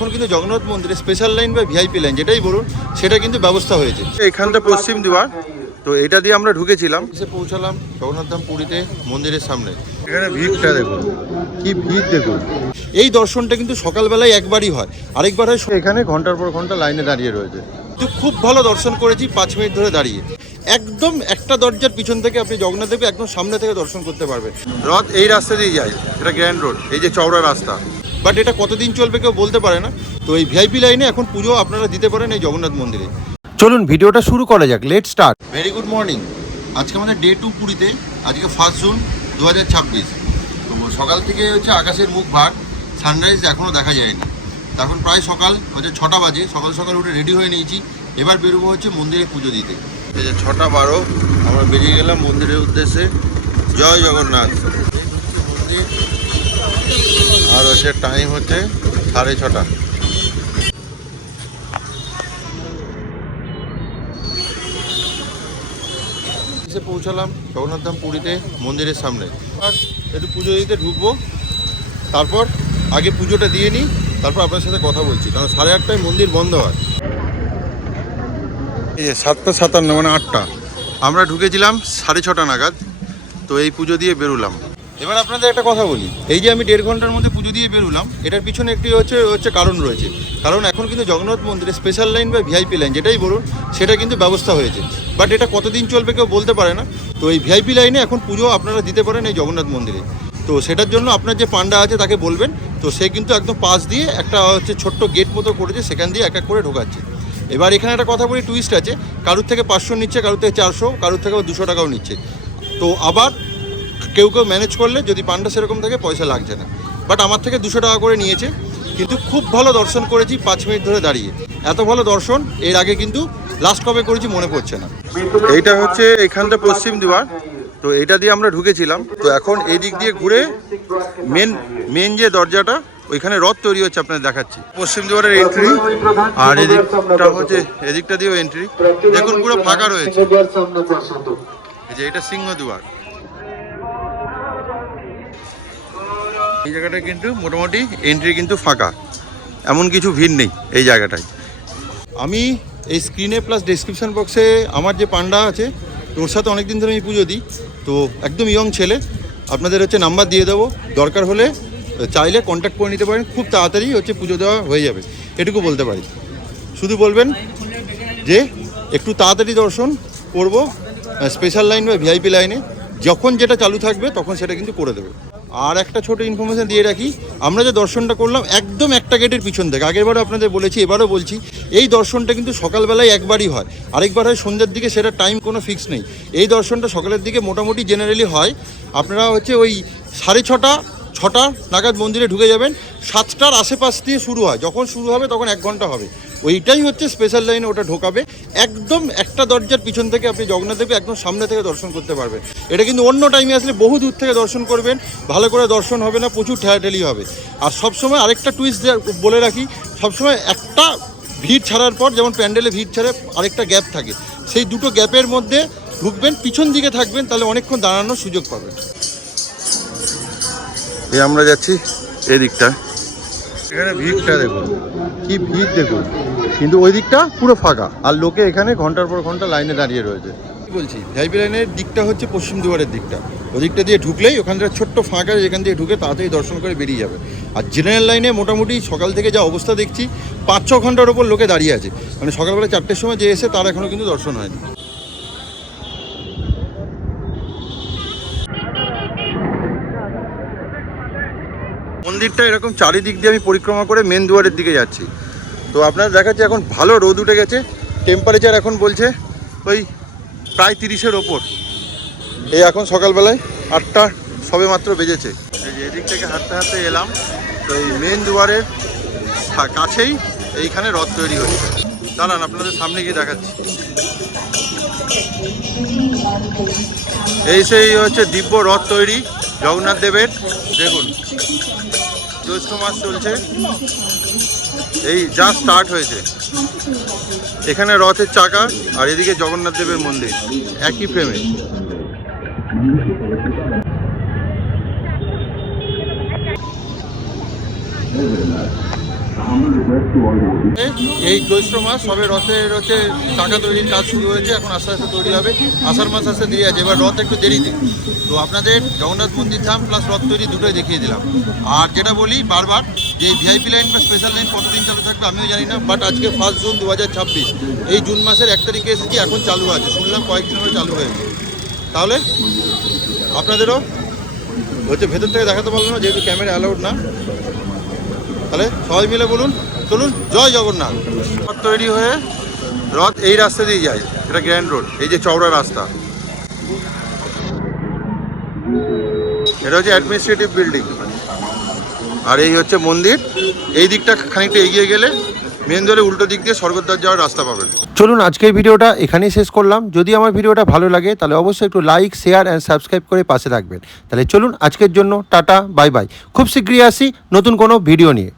এখন কিন্তু জগন্নাথ মন্দিরে স্পেশাল লাইন বা ভিআইপি লাইন যেটাই বলুন সেটা কিন্তু ব্যবস্থা হয়েছে। এখানটা পশ্চিম দুয়ার, তো এটা দিয়ে আমরা ঢুকেছিলাম, এসে পৌঁছালাম জগন্নাথ ধাম পুরীতে মন্দিরের সামনে। এখানে ভিড়টা দেখুন, কি ভিড় দেখুন। এই দর্শনটা কিন্তু সকালবেলায় একবারই হয়, আরেকবার হয় এখানে ঘন্টার পর ঘন্টা লাইনে দাঁড়িয়ে রয়েছে। কিন্তু খুব ভালো দর্শন করেছি 5 মিনিট ধরে দাঁড়িয়ে। একদম একটা দরজার পিছন থেকে আপনি জগন্নাথ দেবকে একদম সামনে থেকে দর্শন করতে পারবেন। রথ এই রাস্তা দিয়ে যায়, এটা গ্র্যান্ড রোড, এই যে চওড়া রাস্তা। বাট এটা কতদিন চলবে কেউ বলতে পারে না। তো এই ভিআইপি লাইনে এখন পুজো আপনারা দিতে পারেন এই জগন্নাথ মন্দিরে। চলুন ভিডিওটা শুরু করা যাক, let start. Very good morning. আজকে আমাদের ডে 2 পুরীতে। আজকে 1 জুন 2026। তো সকাল থেকে হচ্ছে আকাশের মুখ ভার, সানরাইজ এখনও দেখা যায়নি। এখন প্রায় সকাল হচ্ছে 6টা বাজে। সকাল সকাল উঠে রেডি হয়ে নিয়েছি, এবার বেরোবো হচ্ছে মন্দিরে পুজো দিতে। এই যে 6:12 আমরা বেরিয়ে গেলাম মন্দিরের উদ্দেশ্যে। জয় জগন্নাথ। মন্দির আর হচ্ছে টাইম হচ্ছে 6:30। এসে পৌঁছালাম জগন্নাথ ধাম পুরীতে মন্দিরের সামনে। আর একটু পুজো দিতে ঢুকবো, তারপর আগে পুজোটা দিয়ে নিই, তারপর আপনার সাথে কথা বলছি, কারণ 8:30টায় মন্দির বন্ধ হয়। এই যে 7:57 মানে 8টা, আমরা ঢুকেছিলাম 6:30 নাগাদ। তো এই পুজো দিয়ে বেরোলাম। এবার আপনাদের একটা কথা বলি, এই যে আমি 1.5 ঘন্টার মধ্যে পুজো দিয়ে বেরোলাম, এটার পিছনে একটি হচ্ছে কারণ রয়েছে। কারণ এখন কিন্তু জগন্নাথ মন্দিরে স্পেশাল লাইন বা ভিআইপি লাইন যেটাই বলুন সেটা কিন্তু ব্যবস্থা হয়েছে। বাট এটা কতদিন চলবে কেউ বলতে পারে না। তো এই ভিআইপি লাইনে এখন পুজো আপনারা দিতে পারেন এই জগন্নাথ মন্দিরে। তো সেটার জন্য আপনার যে পান্ডা আছে তাকে বলবেন, তো সে কিন্তু একদম পাশ দিয়ে একটা হচ্ছে ছোট্ট গেট মতো করেছে, সেখান দিয়ে এক এক করে ঢোকাচ্ছে। এবার এখানে একটা কথা বলি, টুইস্ট আছে, কারোর থেকে 500 নিচ্ছে, কারোর থেকে 400, কারোর থেকে 200 টাকাও নিচ্ছে। তো আবার কেউ কেউ ম্যানেজ করলে যদি পান্ডা সেরকম থাকে পয়সা লাগছে না। বাট আমার থেকে 200 টাকা করে নিয়েছে। কিন্তু খুব ভালো দর্শন করেছি 5 মিনিট ধরে দাঁড়িয়ে। এত ভালো দর্শন এর আগে কিন্তু লাস্ট কবে করেছি মনে পড়ছে না। এইটা হচ্ছে এখানটা পশ্চিম দুয়ার, তো এটা দিয়ে আমরা ঢুকেছিলাম। তো এখন এই দিক দিয়ে ঘুরে মেন যে দরজাটা ওইখানে রথ তৈরি হচ্ছে, আপনাদের দেখাচ্ছি। পশ্চিম দুয়ারের এন্ট্রি, আর এদিকটা হচ্ছে এদিকটা দিয়েও এন্ট্রি। দেখুন পুরো ফাঁকা রয়েছে। এই যে এটা সিংহ দুয়ার। এই জায়গাটা কিন্তু মোটামুটি এন্ট্রি কিন্তু ফাঁকা, এমন কিছু ভিড় নেই এই জায়গাটায়। আমি এই স্ক্রিনে প্লাস ডেসক্রিপশন বক্সে আমার যে পান্ডা আছে ওর সাথে অনেক দিন ধরে আমি পুজো দিই। তো একদম ইয়ং ছেলে, আপনাদের হচ্ছে নাম্বার দিয়ে দেবো, দরকার হলে চাইলে কন্ট্যাক্ট করে নিতে পারেন। খুব তাড়াতাড়ি হচ্ছে পুজো দেওয়া হয়ে যাবে, এটুকু বলতে পারি। শুধু বলবেন যে একটু তাড়াতাড়ি দর্শন করব স্পেশাল লাইন বা ভিআইপি লাইনে। যখন যেটা চালু থাকবে তখন সেটা কিন্তু করে দেবে। আর একটা ছোট ইনফরমেশন দিয়ে রাখি, আমরা যে দর্শনটা করলাম একদম একটা গেটের পিছন থেকে, আগেরবারও আপনাদের বলেছি এবারও বলছি, এই দর্শনটা কিন্তু সকালবেলায় একবারই হয়, আরেকবার হয় সন্ধ্যের দিকে, সেটা টাইম কোনো ফিক্স নেই। এই দর্শনটা সকালের দিকে মোটামুটি জেনারেলি হয়। আপনারা হচ্ছে ওই 6:30 নাগাদ মন্দিরে ঢুকে যাবেন। 7টার আশেপাশ দিয়ে শুরু হয়, যখন শুরু হবে তখন 1 ঘন্টা হবে। ওইটাই হচ্ছে স্পেশাল লাইনে, ওটা ঢোকাবে একদম একটা দরজার পিছন থেকে আপনি জগন্নাথ দেবকে একদম সামনে থেকে দর্শন করতে পারবেন। এটা কিন্তু অন্য টাইমে আসলে বহু দূর থেকে দর্শন করবেন, ভালো করে দর্শন হবে না, প্রচুর ঠেলাঠেলি হবে। আর সবসময় আরেকটা টুইস্ট বলে রাখি, সবসময় একটা ভিড় ছাড়ার পর, যেমন প্যান্ডেলে ভিড় ছাড়ে আরেকটা গ্যাপ থাকে, সেই দুটো গ্যাপের মধ্যে ঢুকবেন, পিছন দিকে থাকবেন, তাহলে অনেকক্ষণ দাঁড়ানোর সুযোগ পাবেন। এই আমরা যাচ্ছি এদিকটা, এখানে ভিড়টা দেখুন, কি ভিড় দেখুন। কিন্তু ওই দিকটা পুরো ফাঁকা, আর লোকে এখানে ঘন্টার পর ঘন্টা লাইনে দাঁড়িয়ে রয়েছে। বলছি ভিআইপি লাইনের দিকটা হচ্ছে পশ্চিম দুয়ারের দিকটা, ওই দিকটা দিয়ে ঢুকলেই ওখানটা ছোট্ট ফাঁকা, যেখান দিয়ে ঢুকে তাড়াতাড়ি দর্শন করে বেরিয়ে যাবে। আর জেনারেল লাইনে মোটামুটি সকাল থেকে যা অবস্থা দেখছি 5-6 ঘন্টার ওপর লোকে দাঁড়িয়ে আছে। মানে সকালবেলা 4টের সময় যে এসে তার এখনও কিন্তু দর্শন হয়নি। মন্দিরটা এরকম চারিদিক দিয়ে আমি পরিক্রমা করে মেন দুয়ারের দিকে যাচ্ছি। তো আপনারা দেখাচ্ছে এখন ভালো রোদ উঠে গেছে, টেম্পারেচার এখন বলছে ওই প্রায় 30-এর ওপর। এই এখন সকালবেলায় 8টা সবে মাত্র বেজেছে। এই যে এদিক থেকে হাঁটতে হাঁটতে এলাম, তো এই মেন দুয়ারের কাছেই এইখানে রথ তৈরি হচ্ছে। দাঁড়ান আপনাদের সামনে গিয়ে দেখাচ্ছি। এই সেই হচ্ছে দিব্য রথ তৈরি জগন্নাথ দেবের। দেখুন জ্যৈষ্ঠ মাস চলছে, এই যা স্টার্ট হয়েছে। এখানে রথের চাকা আর এদিকে জগন্নাথ দেবের মন্দির একই ফ্রেমে। এই জ্যৈষ্ঠ মাস সবে রথের হচ্ছে টাকা তৈরির কাজ শুরু হয়েছে, এখন আস্তে আস্তে তৈরি হবে। আষাঢ় মাস আসতে দেরি আছে, এবার রথ একটু দেরিতে। তো আপনাদের জগন্নাথ মন্দির ধাম প্লাস রথ তৈরি দুটোই দেখিয়ে দিলাম। আর যেটা বলি বারবার, যে ভিআইপি লাইন বা স্পেশাল লাইন কতদিন চালু থাকবে আমিও জানি না, বাট আজকে 1 জুন 2026, এই জুন মাসের 1 তারিখে এসেছি, এখন চালু আছে, শুনলাম কয়েকদিন ধরে চালু হয়েছে। তাহলে আপনাদেরও হচ্ছে ভেতর থেকে দেখাতে পারলো না যেহেতু ক্যামেরা অ্যালাউড না। তাহলে সবাই মিলে বলুন, চলুন জয় জগন্নাথ। রথ তৈরি হয়ে রথ এই রাস্তা দিয়ে যায়, এটা গ্র্যান্ড রোড, এই যে চওড়া রাস্তা, এটা হচ্ছে অ্যাডমিনিস্ট্রেটিভ বিল্ডিং। আর এই হচ্ছে মন্দির। এই দিকটা খানিকটা এগিয়ে গেলে মেন ধরে উল্টো দিক দিয়ে স্বর্গদ্বার যাওয়ার রাস্তা পাবেন। চলুন আজকের ভিডিওটা এখানেই শেষ করলাম। যদি আমার ভিডিওটা ভালো লাগে তাহলে অবশ্যই একটু লাইক, শেয়ার অ্যান্ড সাবস্ক্রাইব করে পাশে থাকবেন। তাহলে চলুন আজকের জন্য টাটা, বাই বাই। খুব শীঘ্রই আসি নতুন কোনো ভিডিও নিয়ে।